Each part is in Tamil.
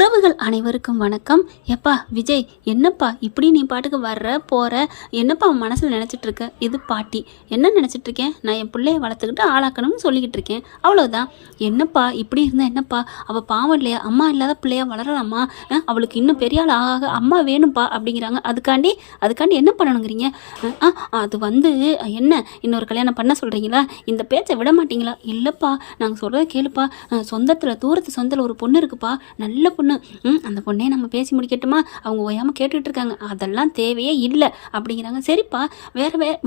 உறவுகள் அனைவருக்கும் வணக்கம். எப்பா விஜய், என்னப்பா இப்படி நீ பாட்டுக்கு வர்ற போகிற, என்னப்பா மனசில் நினச்சிட்டு இருக்க? இது பாட்டி. என்ன நினச்சிட்டு இருக்கேன்? நான் என் பிள்ளைய வளர்த்துக்கிட்டு ஆளாக்கணும்னு சொல்லிக்கிட்டு இருக்கேன், அவ்வளோதான். என்னப்பா இப்படி இருந்தால் என்னப்பா? அவள் பாவம் இல்லையா? அம்மா இல்லாத பிள்ளையா வளரலாமா? அவளுக்கு இன்னும் பெரிய ஆள் ஆக அம்மா வேணும்ப்பா அப்படிங்கிறாங்க. அதுக்காண்டி என்ன பண்ணணுங்கிறீங்க? அது என்ன இன்னொரு கல்யாணம் பண்ண சொல்கிறீங்களா? இந்த பேச்சை விட மாட்டீங்களா? இல்லைப்பா, நாங்கள் சொல்கிறத கேளுப்பா. சொந்தத்தில் தூரத்து சொந்தத்தில் ஒரு பொண்ணு இருக்குப்பா, நல்ல பொண்ணு. அந்த பொண்ணே நம்ம பேசி முடிக்கட்டுமா? அவங்க ஓயாமல் கேட்டுட்டு இருக்காங்க. அதெல்லாம் தேவையே இல்லை அப்படிங்கிறாங்க. சரிப்பா,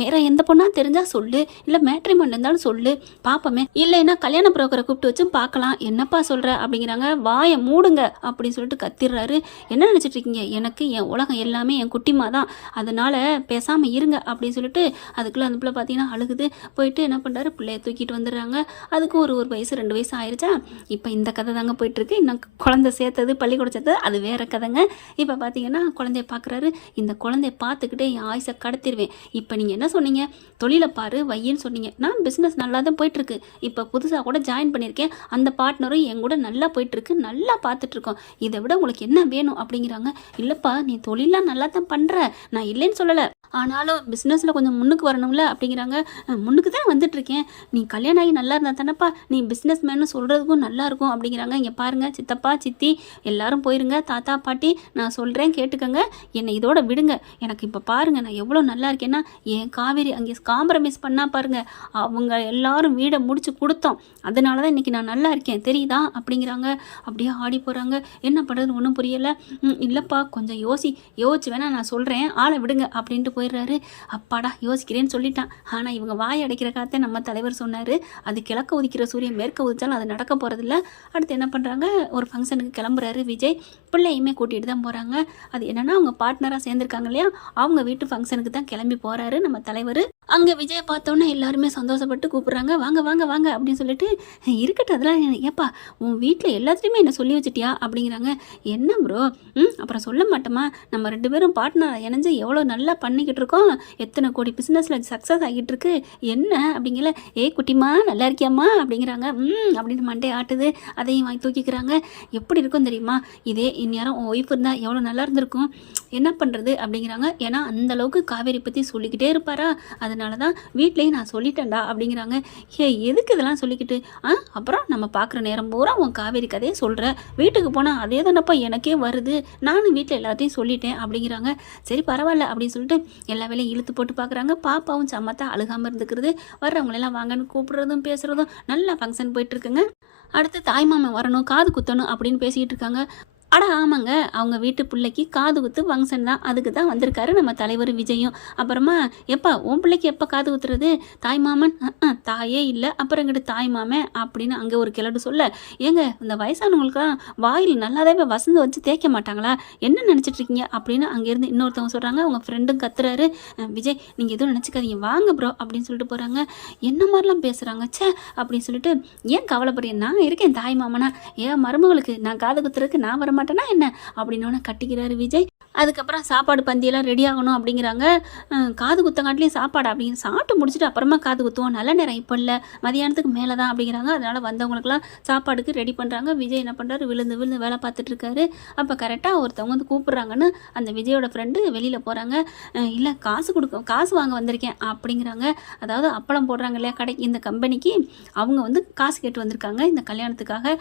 வேற எந்த பொண்ணா தெரிஞ்சா சொல்லு, இல்லை மேட்ரிமோனில் இருந்தாலும் சொல்லு, பார்ப்போமே. இல்லைன்னா கல்யாண புரோக்கரை கூப்பிட்டு வச்சு பார்க்கலாம். என்னப்பா சொல்கிற அப்படிங்கிறாங்க. வாயை மூடுங்க அப்படின்னு சொல்லிட்டு கத்திடுறாரு. என்ன நினச்சிட்டு இருக்கீங்க? எனக்கு என் உலகம் எல்லாமே என் குட்டிமா தான், அதனால பேசாமல் இருங்க அப்படின்னு சொல்லிட்டு அதுக்குள்ளே அந்த பிள்ளை பார்த்தீங்கன்னா அழுகுது. போயிட்டு என்ன பண்ணுறாரு, பிள்ளைய தூக்கிட்டு வந்துடுறாங்க. அதுக்கும் ஒரு வயசு 2 வயசு ஆயிடுச்சா. இப்போ இந்த கதை தாங்க போயிட்டுருக்கு. இன்னும் குழந்தை சேர்த்தது, பள்ளிக்கூடம் சேர்த்தது அது வேற கதைங்க. இப்போ பார்த்தீங்கன்னா குழந்தைய பார்க்குறாரு. இந்த குழந்தைய பார்த்துக்கிட்டே என் ஆயுசை கடத்திடுவேன். இப்போ நீங்கள் என்ன சொன்னீங்க? தொழிலை பாரு வையின்னு சொன்னீங்க. நான் பிஸ்னஸ் நல்லா தான் போயிட்டுருக்கு. இப்போ புதுசாக கூட ஜாயின் பண்ணியிருக்கேன். அந்த பார்ட்னரும் என் கூட நல்லா போயிட்டுருக்கு, நல்லா பார்த்துட்ருக்கோம். இதை விட உங்களுக்கு என்ன வேணும் அப்படிங்கிறாங்க. இல்லைப்பா, நீ தொழிலாம் நல்லா தான் பண்ணுற, நான் இல்லைன்னு சொல்லலை, ஆனாலும் பிஸ்னஸில் கொஞ்சம் முன்னுக்கு வரணும்ல அப்படிங்கிறாங்க. முன்னுக்கு தான் வந்துட்டுருக்கேன். நீ கல்யாணம் ஆகி நல்லா இருந்தா தானப்பா நீ பிஸ்னஸ் மேனு சொல்கிறதுக்கும் நல்லாயிருக்கும் அப்படிங்கிறாங்க. இங்கே பாருங்கள் சித்தப்பா சித்தி எல்லாரும் போயிருங்க, தாத்தா பாட்டி நான் சொல்கிறேன் கேட்டுக்கங்க, என்னை இதோட விடுங்க. எனக்கு இப்போ பாருங்கள் நான் எவ்வளோ நல்லா இருக்கேன்னா, என் காவேரி அங்கே காம்ப்ரமைஸ் பண்ணா பாருங்கள், அவங்க எல்லாரும் வீடை முடிச்சு கொடுத்தோம், அதனால தான் இன்றைக்கி நான் நல்லா இருக்கேன் தெரியுதா அப்படிங்கிறாங்க. அப்படியே ஆடி போகிறாங்க. என்ன பண்ணுறதுன்னு ஒன்றும் புரியலை. இல்லைப்பா கொஞ்சம் யோசிச்சு வேணா நான் சொல்கிறேன், ஆளை விடுங்க அப்படின்ட்டு போயிடுறாரு. அப்பாடா யோசிக்கிறேன்னு சொல்லிட்டான். ஆனால் இவங்க வாய் அடைக்கிற காத்தே நம்ம தலைவர் சொன்னார், அது கிழக்க உதிக்கிற சூரியன் மேற்க உதிச்சாலும் அது நடக்க போகிறதில்ல. அடுத்து என்ன பண்ணுறாங்க, ஒரு ஃபங்க்ஷனுக்கு கிளம்புறாரு விஜய். பிள்ளையுமே கூட்டிகிட்டு தான் போகிறாங்க. அது என்னென்னா அவங்க பார்ட்னராக சேர்ந்துருக்காங்க இல்லையா, அவங்க வீட்டு ஃபங்க்ஷனுக்கு தான் கிளம்பி போகிறாரு நம்ம தலைவர். அங்கே விஜயை பார்த்தோன்னே எல்லாருமே சந்தோஷப்பட்டு கூப்பிட்றாங்க. வாங்க வாங்க வாங்க அப்படின்னு சொல்லிட்டு, இருக்கட்டும் அதெல்லாம் ஏப்பா உன் வீட்டில் எல்லாத்துலேயுமே என்ன சொல்லி வச்சுட்டியா அப்படிங்கிறாங்க. என்ன ப்ரோ, அப்புறம் சொல்ல மாட்டோமா? நம்ம 2 பேரும் பார்ட்னர் இணைஞ்சு எவ்வளோ நல்லா பண்ணிக்கிட்டு இருக்கோம், எத்தனை கோடி பிஸ்னஸில் சக்ஸஸ் ஆகிட்டு இருக்கு, என்ன அப்படிங்கல. குட்டிமா நல்லா இருக்கியாம்மா அப்படிங்கிறாங்க. அப்படின்னு மண்டே ஆட்டுது. அதையும் வாங்கி தூக்கிக்கிறாங்க. எப்படி இருக்கும் தெரியுமா? இதே இந்நேரம் உன் ஒய்ஃப் இருந்தால் எவ்வளோ நல்லா இருந்திருக்கும், என்ன பண்ணுறது அப்படிங்கிறாங்க. ஏன்னா அந்தளவுக்கு காவேரி பற்றி சொல்லிக்கிட்டே இருப்பாரா, அதனால தான் வீட்லேயும் நான் சொல்லிட்டேன்டா அப்படிங்கிறாங்க. எதுக்கு இதெல்லாம் சொல்லிக்கிட்டு? அப்புறம் நம்ம பார்க்குற நேரம் பூரா உன் காவேரி கதையை சொல்கிற, வீட்டுக்கு போனால் அதே தானப்பா எனக்கே வருது, நானும் வீட்டில் எல்லாத்தையும் சொல்லிட்டேன் அப்படிங்கிறாங்க. சரி பரவாயில்ல அப்படின்னு சொல்லிட்டு எல்லா வேலையும் இழுத்து போட்டு பார்க்குறாங்க. பாப்பாவும் சம்மத்தா அழுகாமல் இருந்துக்கிறது, வர்றவங்களெல்லாம் வாங்கன்னு கூப்பிடுறதும் பேசுகிறதும் நல்லா ஃபங்க்ஷன் போயிட்டுருக்குங்க. அடுத்து தாய்மாமன் வரணும், காது குத்தணும் அப்படின்னு பேசிக்கிட்டு இருக்காங்க. அட ஆமாங்க, அவங்க வீட்டு பிள்ளைக்கு காது குத்து ஃபங்க்ஷன் தான், அதுக்கு தான் வந்திருக்காரு நம்ம தலைவர் விஜயும். அப்புறமா எப்பா உன் பிள்ளைக்கு எப்போ காது குத்துறது? தாய்மாமன் தாயே இல்லை, அப்புறம் எங்கிட்ட தாய்மாமன் அப்படின்னு அங்கே ஒரு கிளடு சொல்ல, ஏங்க இந்த வயசானவங்களுக்குலாம் வாயில் நல்லாவே வசந்து வச்சு தேய்க்க மாட்டாங்களா, என்ன நினச்சிட்டு இருக்கீங்க அப்படின்னு அங்கேருந்து இன்னொருத்தவங்க சொல்கிறாங்க. அவங்க ஃப்ரெண்டும் கத்துறாரு. விஜய் நீங்கள் எதுவும் நினச்சிக்காதீங்க வாங்க ப்ரோ அப்படின்னு சொல்லிட்டு போகிறாங்க. என்ன மாதிரிலாம் பேசுகிறாங்க சே அப்படின்னு சொல்லிட்டு, ஏன் கவலைப்படுறேன், நான் இருக்கேன் தாய்மாமனா, ஏன் மருமகளுக்கு நான் காது குத்துறதுக்கு நான் வரமாட்டேன் என்ன அப்படின்னு கட்டிக்கிறாரு விஜய். அதுக்கப்புறம் சாப்பாடு பந்தியெல்லாம் ரெடி ஆகணும் அப்படிங்கிறாங்க. காது குத்தங்காட்டிலையும் சாப்பாடு அப்படிங்கிற சாப்பிட்டு முடிச்சுட்டு அப்புறமா காது குத்துவோம், நல்ல நேரம் இப்போ இல்லை, மதியானத்துக்கு மேலே தான் அப்படிங்கிறாங்க. அதனால் வந்தவங்களுக்குலாம் சாப்பாடுக்கு ரெடி பண்ணுறாங்க. விஜய் என்ன பண்ணுறாரு, விழுந்து வேலை பார்த்துட்ருக்காரு. அப்போ கரெக்டாக ஒருத்தவங்க வந்து கூப்பிட்றாங்கன்னு அந்த விஜயோட ஃப்ரெண்டு வெளியில் போகிறாங்க. இல்லை காசு வாங்க வந்திருக்கேன் அப்படிங்கிறாங்க. அதாவது அப்பளம் போடுறாங்க இல்லையா கடைக்கு, இந்த கம்பெனிக்கு அவங்க வந்து காசு கேட்டு வந்திருக்காங்க இந்த கல்யாணத்துக்காக.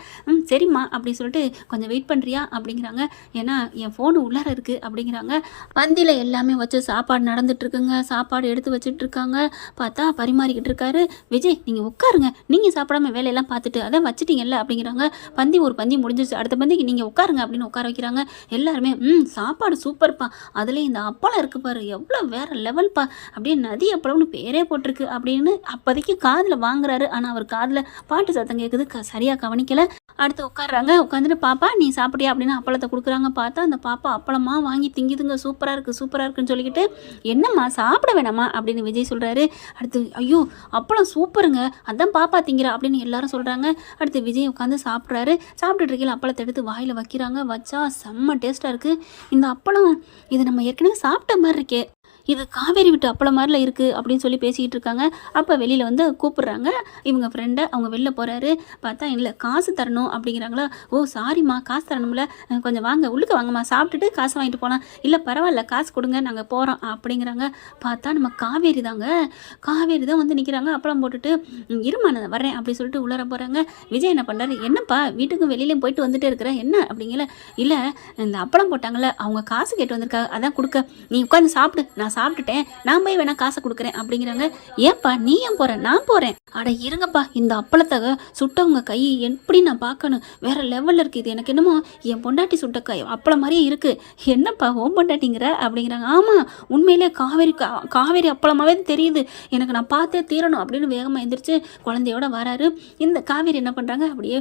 சரிம்மா அப்படின்னு சொல்லிட்டு கொஞ்சம் வெயிட் பண்ணுறியா அப்படிங்கிறாங்க. ஏன்னா என் ஃபோனு உள்ளார இருக்குது அப்படிங்கிறாங்க. பந்தியில் எல்லாமே வச்சு சாப்பாடு நடந்துட்டுருக்குங்க. சாப்பாடு எடுத்து வச்சுட்டு இருக்காங்க. பார்த்தா பரிமாறிக்கிட்டு இருக்காரு விஜய். நீங்கள் உட்காருங்க, நீங்கள் சாப்பிடாம வேலையெல்லாம் பார்த்துட்டு அதான் வச்சுட்டீங்கல்ல அப்படிங்கிறாங்க. ஒரு பந்தி முடிஞ்சிருச்சு, அடுத்த பந்திக்கு நீங்கள் உட்காருங்க அப்படின்னு உட்கார வைக்கிறாங்க. எல்லாருமே சாப்பாடு சூப்பர்ப்பா, அதுலேயும் இந்த அப்பளம் இருக்குது பாரு எவ்வளோ வேறு லெவல்ப்பா, அப்படியே நதி அப்பளம்னு பேரே போட்டிருக்கு அப்படின்னு அப்போதைக்கு காதில் வாங்குறாரு. ஆனால் அவர் காதில் பாட்டு சத்தம் கேட்குது, சரியாக கவனிக்கலை. அடுத்து உட்காடுறாங்க. உட்காந்துட்டு பாப்பா நீ சாப்பிட்டியா அப்படின்னு அப்பளத்தை கொடுக்குறாங்க. பார்த்தா அந்த பாப்பா அப்பளமாக வாங்கி திங்கிதுங்க. சூப்பராக இருக்குன்னு சொல்லிக்கிட்டு, என்னம்மா சாப்பிட வேணாமா அப்படின்னு விஜய் சொல்கிறாரு. அடுத்து ஐயோ அப்பளம் சூப்பருங்க, அதான் பாப்பா திங்கிறா அப்படின்னு எல்லாரும் சொல்கிறாங்க. அடுத்து விஜய் உட்காந்து சாப்பிட்றாரு. சாப்பிட்டுட்டு இருக்கையில் அப்பளத்தை எடுத்து வாயில் வைக்கிறாங்க. வச்சா செம்ம டேஸ்ட்டாக இருக்குது இந்த அப்பளம். இது நம்ம ஏற்கனவே சாப்பிட்ட மாதிரி இருக்கே, இது காவேரி விட்டு அப்பளம் மாதிரில இருக்குது அப்படின்னு சொல்லி பேசிக்கிட்டு இருக்காங்க. அப்போ வெளியில் வந்து கூப்பிட்றாங்க இவங்க ஃப்ரெண்டை. அவங்க வெளில போகிறாரு. பார்த்தா இல்லை காசு தரணும் அப்படிங்கிறாங்களா. ஓ சாரிம்மா காசு தரணும்ல, கொஞ்சம் வாங்க உள்ளுக்கு வாங்கம்மா, சாப்பிட்டுட்டு காசு வாங்கிட்டு போகலாம். இல்லை பரவாயில்ல காசு கொடுங்க நாங்கள் போகிறோம் அப்படிங்கிறாங்க. பார்த்தா நம்ம காவேரி தாங்க. காவேரி தான் வந்து நிற்கிறாங்க அப்பளம் போட்டுட்டு. இருமா நான் வரேன் அப்படி சொல்லிட்டு உள்ளார போகிறாங்க. விஜய் என்ன பண்ணுறாரு, என்னப்பா வீட்டுக்கும் வெளியிலையும் போயிட்டு வந்துட்டே இருக்கிற என்ன அப்படிங்கல. இல்லை இந்த அப்பளம் போட்டாங்கல்ல அவங்க காசு கேட்டு வந்திருக்காங்க அதான் கொடுக்க, நீ உட்காந்து சாப்பிடு, நான் சாப்பிட்டுட்டேன், நான் போய் வேணா காசை கொடுக்குறேன் அப்படிங்கிறாங்க. ஏன்பா நீ ஏன் போற, நான் போறேன். அட இருங்கப்பா, இந்த அப்பளத்தை சுட்டவங்க கை எப்படி நான் பார்க்கணும், வேற லெவல்ல இருக்கு. இது எனக்கு என்னமோ என் பொண்டாட்டி சுட்ட கை அப்பளம் மாதிரியே இருக்கு. என்னப்பா ஓம் பொண்டாட்டிங்கிற அப்படிங்கிறாங்க. ஆமா உண்மையிலே காவேரி அப்பளமாவே தெரியுது எனக்கு, நான் பார்த்தே தீரணும் அப்படின்னு வேகமாக எந்திரிச்சு குழந்தையோட வராரு. இந்த காவேரி என்ன பண்றாங்க, அப்படியே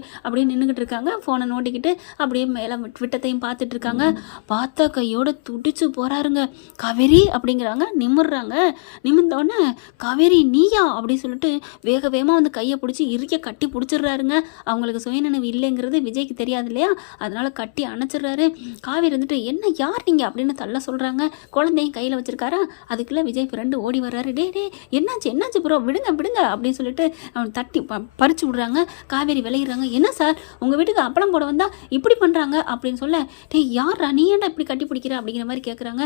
நின்றுக்கிட்டு இருக்காங்க, ஃபோனை நோண்டிக்கிட்டு அப்படியே மேலே விட்டத்தையும் பார்த்துட்டு இருக்காங்க. பார்த்த கையோட துடிச்சு போறாருங்க. காவேரி அப்படிங்கிறாங்க. நிமிர்றாங்க. நிமிர்ந்தோடனே காவேரி நீயா அப்படின்னு சொல்லிட்டு வேக வேகமாக வந்து கையை பிடிச்சி இறுக்கிய கட்டி பிடிச்சிடுறாருங்க. அவங்களுக்கு சுயநினைவு இல்லைங்கிறது விஜய்க்கு தெரியாது இல்லையா, அதனால கட்டி அணைச்சிடுறாரு. காவேரி வந்துட்டு என்ன யார் நீங்கள் அப்படின்னு தள்ள சொல்கிறாங்க. குழந்தையும் கையில் வச்சிருக்காரா. அதுக்குள்ளே விஜய் ஃப்ரெண்டு ஓடி வர்றாரு. டே என்னாச்சு ப்ரோ, விடுங்க அப்படின்னு சொல்லிட்டு அவன் தட்டி பறிச்சு விடுறாங்க. காவேரி விளையிடுறாங்க. என்ன சார் உங்கள் வீட்டுக்கு அப்பளம் போட வந்தால் இப்படி பண்ணுறாங்க அப்படின்னு சொல்ல, டே யாரா நீ ஏன்டா இப்படி கட்டி பிடிக்கிற அப்படிங்கிற மாதிரி கேட்குறாங்க.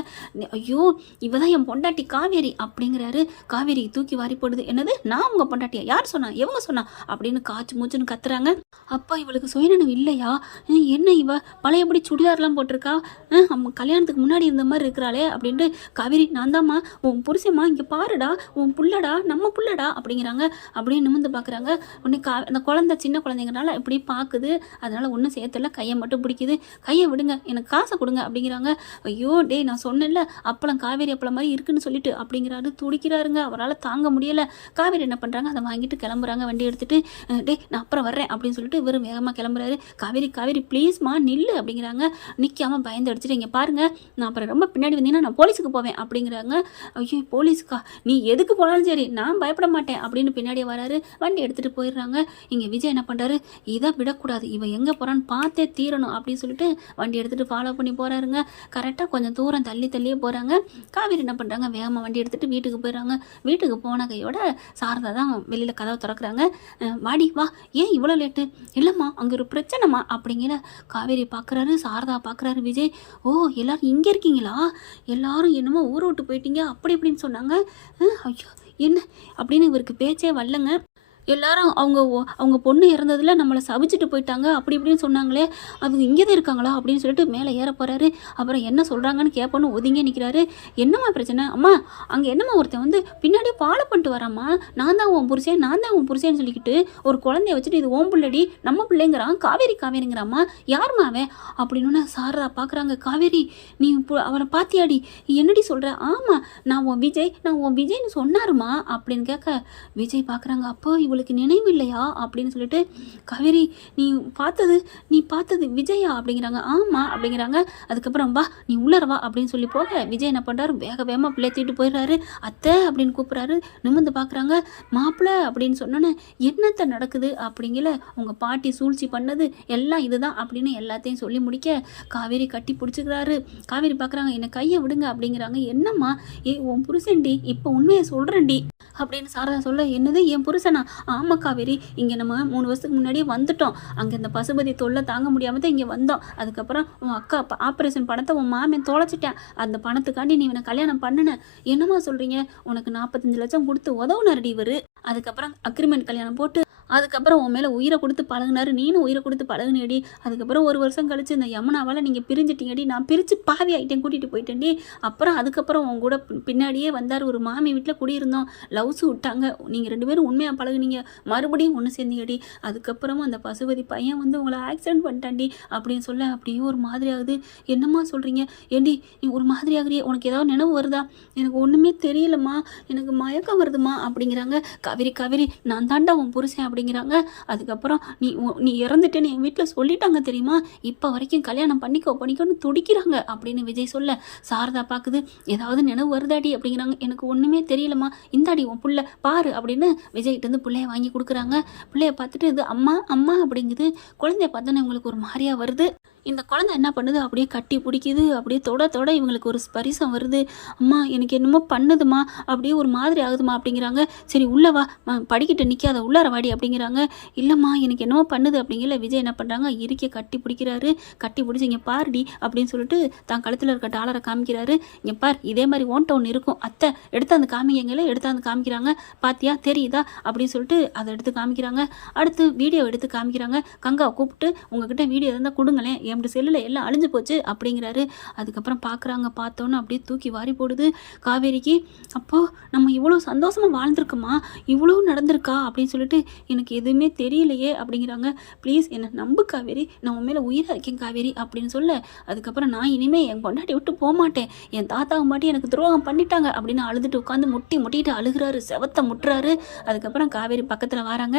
ஐயோ இவதான் என் பொண்டாட்டி காவேரி அப்படிங்கிறாரு. காவேரி தூக்கி வாரி போடுது. என்னது நான் உங்கள் பொண்டாட்டியா, யார் சொன்னா, எவங்க சொன்னா அப்படின்னு காய்ச்சி மூச்சுன்னு கத்துறாங்க. அப்பா இவளுக்கு சுயநினைவு இல்லையா, என்ன இவ பழையபடி சுடிதார்லாம் போட்டிருக்கா, கல்யாணத்துக்கு முன்னாடி இருந்த மாதிரி இருக்கிறாளே அப்படின்ட்டு. காவேரி நான் தாம்மா உன் புருஷம்மா, இங்கே பாருடா உன் புள்ளடா நம்ம புள்ளடா அப்படிங்கிறாங்க. அப்படியே நிமிந்து பார்க்குறாங்க. உடனே அந்த குழந்தை சின்ன குழந்தைங்கனால இப்படி பார்க்குது, அதனால ஒன்றும் சேர்த்துல கையை மட்டும் பிடிக்குது. கையை விடுங்க எனக்கு காசை கொடுங்க அப்படிங்கிறாங்க. ஐயோ டே நான் சொன்னேன்ல அப்பளம் காவேரி அப்பளம் மாதிரி இருக்குன்னு சொல்லிட்டு அப்படிங்கிறாரு. துடிக்கிறாருங்க. அவரால் தாங்க முடியலை. காவேரி என்ன பண்ணுறாங்க, அதை வாங்கிட்டு கிளம்புறாங்க வண்டி எடுத்துட்டு. டே நான் அப்புறம் வர்றேன் அப்படின்னு சொல்லிட்டு இவரும் வேகமாக கிளம்புறாரு. காவேரி ப்ளீஸ்மா நில்லு அப்படிங்கிறாங்க. நிற்காம பயந்து அடிச்சுட்டு இங்கே பாருங்க நான் அப்புறம் ரொம்ப பின்னாடி வந்தீங்கன்னா நான் போலீஸுக்கு போவேன் அப்படிங்கிறாங்க. ஐயோ போலீஸுக்கா, நீ எதுக்கு போனாலும் சரி நான் பயப்பட மாட்டேன் அப்படின்னு பின்னாடியே வராரு. வண்டி எடுத்துகிட்டு போயிடுறாங்க. இங்கே விஜய் என்ன பண்ணுறாரு, இதை விடக்கூடாது, இவன் எங்கே போகிறான்னு பார்த்தே தீரணும் அப்படின்னு சொல்லிட்டு வண்டி எடுத்துகிட்டு ஃபாலோ பண்ணி போகிறாருங்க. கரெக்டாக கொஞ்சம் தூரம் தள்ளியே போகிறாங்க. காவேரி என்ன பண்ணுறாங்க, வேகமாக வண்டி எடுத்துகிட்டு வீட்டுக்கு போயிடுறாங்க. வீட்டுக்கு போன கையோட சாரதா தான் வெளியில் கதவை திறக்கிறாங்க. வாடி வா, ஏன் இவ்வளோ லேட்டு, இல்லைம்மா அங்கே ஒரு பிரச்சனைம்மா அப்படிங்கிற. காவேரி பார்க்குறாரு, சாரதா பார்க்குறாரு. விஜய் ஓ எல்லாரும் இங்கே இருக்கீங்களா, எல்லாரும் என்னமோ ஊரை விட்டு போயிட்டீங்க அப்படி இப்படின்னு சொன்னாங்க. ஐயோ என்ன அப்படின்னு இவருக்கு பேச்சே வரலங்க. எல்லாரும் அவங்க பொண்ணு இறந்ததில் நம்மளை சபிச்சுட்டு போயிட்டாங்க அப்படி இப்படின்னு சொன்னாங்களே, அவங்க இங்கே தான் இருக்காங்களா அப்படின்னு சொல்லிட்டு மேலே ஏற போகிறாரு. அப்புறம் என்ன சொல்கிறாங்கன்னு கேட்போன்னு ஒதுங்கி நிற்கிறாரு. என்னம்மா பிரச்சனை, அம்மா அங்கே என்னம்மா ஒருத்தன் வந்து பின்னாடியே ஃபாலோ பண்ணிட்டு வராம்மா, நான் தான் உன் புருஷேன்னு சொல்லிக்கிட்டு ஒரு குழந்தைய வச்சுட்டு இது ஓம் பிள்ளைடி நம்ம பிள்ளைங்கிறான், காவேரிங்கிறாம்மா, யாருமா அவன் அப்படின்னு. சாரதா பார்க்குறாங்க. காவேரி நீ அவனை பாத்தியாடி, என்னடி சொல்கிற, ஆமாம் நான் உன் விஜய்னு சொன்னாருமா அப்படின்னு கேட்க. விஜய் பார்க்குறாங்க. அப்போ இவளுக்கு நினைவு இல்லையா அப்படின்னு சொல்லிட்டு, காவேரி நீ பார்த்தது விஜயா அப்படிங்கிறாங்க. ஆமா அப்படிங்கிறாங்க. அதுக்கப்புறம் வா நீ உள்ளர வா அப்படின்னு சொல்லி போக விஜய் என்ன பண்ணுறாரு, வேகமாக பிள்ளை தூக்கிட்டு போயிடுறாரு. அத்தை அப்படின்னு கூப்பிட்றாரு. நிமிர்ந்து பார்க்குறாங்க. மாப்பிள்ளை அப்படின்னு சொன்னோன்னே என்னத்தை நடக்குது அப்படிங்கல, உங்கள் பாட்டி சூழ்ச்சி பண்ணது எல்லாம் இதுதான் அப்படின்னு எல்லாத்தையும் சொல்லி முடிக்க காவேரி கட்டி பிடிச்சிக்கிறாரு. காவேரி பார்க்குறாங்க. என்னை கையை விடுங்க அப்படிங்கிறாங்க. என்னம்மா உன் புருஷன்டி, இப்போ உண்மையை சொல்கிறேன்டி அப்படின்னு சாரதா சொல்ல. என்னது என் புருஷனா, ஆமாம் காவேரி இங்கே நம்ம 3 வருஷத்துக்கு முன்னாடியே வந்துட்டோம், அங்கே இந்த பசுபதி தொல்லை தாங்க முடியாமல் தான் இங்கே வந்தோம். அதுக்கப்புறம் உன் அக்கா ஆப்ரேஷன் பணத்தை உன் மாமன் தொலைச்சிட்டேன், அந்த பணத்துக்காண்டி நீ இவனை கல்யாணம் பண்ணுன. என்னம்மா சொல்கிறீங்க, உனக்கு 45 லட்சம் கொடுத்து உதவுனாருடி இவர். அதுக்கப்புறம் அக்ரிமெண்ட் கல்யாணம் போட்டு அதுக்கப்புறம் உன் மேலே உயிரை கொடுத்து பழகுனாரு, நீனும் உயிரை கொடுத்து பழகுனேடி. அதுக்கப்புறம் 1 வருஷம் கழிச்சு இந்த யமுனாவால் நீங்கள் பிரிஞ்சிட்டீங்கடி, நான் பிரித்து பாவி ஆகிட்டேன், கூட்டிகிட்டு போயிட்டேன்டி. அதுக்கப்புறம் உன் கூட பின்னாடியே வந்தார், ஒரு மாமி வீட்டில் குடியிருந்தோம், லவ்ஸு விட்டாங்க, நீங்கள் 2 பேரும் உண்மையாக பழகுனீங்க, மறுபடியும் ஒன்று சேர்ந்தீங்கடி. அதுக்கப்புறமா அந்த பசுபதி பையன் வந்து உங்களை ஆக்சிடென்ட் பண்ணிட்டாண்டி அப்படின்னு சொல்ல. அப்படியே ஒரு மாதிரி ஆகுது. என்னம்மா சொல்கிறீங்க, ஏண்டி நீ ஒரு மாதிரி ஆகுறியே, உனக்கு ஏதாவது நினைவு வருதா, எனக்கு ஒன்றுமே தெரியலம்மா, எனக்கு மயக்கம் வருதுமா அப்படிங்கிறாங்க. காவேரி நான் தாண்டா உன் புருஷன் அப்படிங்கிறாங்க. அதுக்கப்புறம் நீ இறந்துட்டேன்னு என் வீட்டில் சொல்லிட்டாங்க தெரியுமா, இப்போ வரைக்கும் கல்யாணம் பண்ணிக்கோன்னு துடிக்கிறாங்க அப்படின்னு விஜய் சொல்ல. சாரதா பார்க்குது. ஏதாவது நினைவு வருதாடி அப்படிங்கிறாங்க. எனக்கு ஒன்றுமே தெரியலம்மா, இந்தாடி உன் புள்ள பாரு அப்படின்னு விஜய்கிட்டேருந்து பிள்ளைய வாங்கி கொடுக்குறாங்க. பிள்ளைய பார்த்துட்டு இது அம்மா அப்படிங்குது. குழந்தைய பார்த்தோன்னே உங்களுக்கு ஒரு மாதிரியா வருது. இந்த குழந்தை என்ன பண்ணுது, அப்படியே கட்டி பிடிக்குது. அப்படியே தொட தொட இவங்களுக்கு ஒரு ஸ்பரிசம் வருது. அம்மா எனக்கு என்னமோ பண்ணுதுமா, அப்படியே ஒரு மாதிரி ஆகுதுமா அப்படிங்கிறாங்க. சரி உள்ள வா, படிக்கிட்டு நிற்காத, உள்ளார வாடி அப்படிங்கிறாங்க. இல்லைம்மா எனக்கு என்னமோ பண்ணுது அப்படிங்கல. விஜய் என்ன பண்ணுறாங்க, இறுக்கிய கட்டி பிடிக்கிறாரு. கட்டி பிடிச்சி இங்கே பாருடி அப்படின்னு சொல்லிட்டு தான் கழுத்தில் இருக்க டாலரை காமிக்கிறாரு. இங்கே பார், இதே மாதிரி ஒன்று இருக்கும் அத்தை, எடுத்தாந்து காமிக்கங்களே. எடுத்தாந்து காமிக்கிறாங்க. பாத்தியா தெரியுதா அப்படின்னு சொல்லிட்டு அதை எடுத்து காமிக்கிறாங்க. அடுத்து வீடியோ எடுத்து காமிக்கிறாங்க. கங்காவை கூப்பிட்டு உங்ககிட்ட வீடியோ இருந்தால் கொடுங்களேன், என் செல்லில் எல்லாம் அழிஞ்சு போச்சு அப்படிங்கிறாரு. அதுக்கப்புறம் பார்க்குறாங்க. பார்த்தோன்னே அப்படியே தூக்கி வாரி போடுது காவேரிக்கு. அப்போது நம்ம இவ்வளோ சந்தோஷமாக வாழ்ந்துருக்கோமா, இவ்வளோ நடந்திருக்கா அப்படின்னு சொல்லிட்டு எனக்கு எதுவுமே தெரியலையே அப்படிங்கிறாங்க. ப்ளீஸ் என்னை நம்பு காவேரி, நான் உன் மேலே உயிராக இருக்கேன் காவேரி அப்படின்னு சொல்ல, அதுக்கப்புறம் நான் இனிமேல் என் பொண்டாட்டி விட்டு போக மாட்டேன், என் தாத்தாவை மாட்டி எனக்கு துரோகம் பண்ணிட்டாங்க அப்படின்னு அழுதுட்டு உட்காந்து முட்டிட்டு அழுகிறாரு, செவத்தை முட்டுறாரு. அதுக்கப்புறம் காவேரி பக்கத்தில் வராங்க.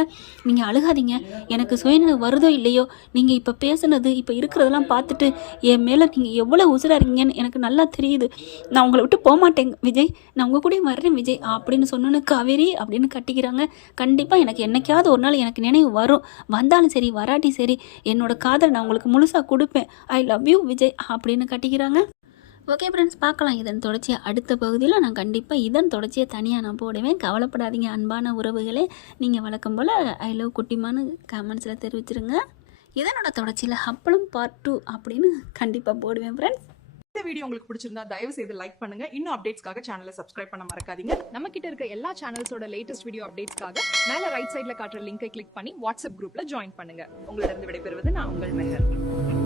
நீங்கள் அழுகாதீங்க, எனக்கு சுயநினைவு வருதோ இல்லையோ, நீங்கள் இப்போ பேசுனது இப்போ இருக்கிறதெல்லாம் பார்த்துட்டு என் மேலே நீங்கள் எவ்வளோ உசுராக இருக்கீங்கன்னு எனக்கு நல்லா தெரியுது. நான் உங்களை விட்டு போக மாட்டேங்க விஜய், நான் உங்கள் கூட வர்றேன் விஜய் அப்படின்னு சொன்னோன்னு காவேரி அப்படின்னு கட்டிக்கிறாங்க. கண்டிப்பாக எனக்கு என்னைக்காவது ஒரு நாள் எனக்கு நினைவு வரும், வந்தாலும் சரி வராட்டி சரி என்னோட காதல் நான் உங்களுக்கு முழுசாக கொடுப்பேன், ஐ லவ் யூ விஜய் அப்படின்னு கட்டிக்கிறாங்க. ஓகே ஃப்ரெண்ட்ஸ், பார்க்கலாம் இதன் தொடர்ச்சியை அடுத்த பகுதியில். நான் கண்டிப்பாக இதன் தொடர்ச்சியை தனியாக நான் போடுவேன், கவலைப்படாதீங்க அன்பான உறவுகளே. நீங்கள் வழக்கம் போல் ஐ லவ் குட்டிமான்னு கமெண்ட்ஸில் தெரிவிச்சிருங்க. இதனோட தொடர்ச்சியில் ஹப்பளம் பார்ட் 2 அப்படின்னு கண்டிப்பாக போடுவேன் ஃப்ரெண்ட்ஸ். இந்த வீடியோ உங்களுக்கு பிடிச்சிருந்தா தயவு செய்து லைக் பண்ணுங்க. இன்னும் அப்டேட்ஸ்க்காக சேனலை சப்ஸ்கிரைப் பண்ண மறக்காதீங்க. நம்ம கிட்ட இருக்க எல்லா சேனல்ஸோட லேட்டஸ்ட் வீடியோ அப்டேட்ஸ்க்காக மேல ரைட் சைடுல காட்டுற லிங்கை கிளிக் பண்ணி வாட்ஸ்அப் குரூப்ல ஜாயின் பண்ணுங்க. உங்களிடம் விடைபெறுவது நான் உங்கள் மெஹர்.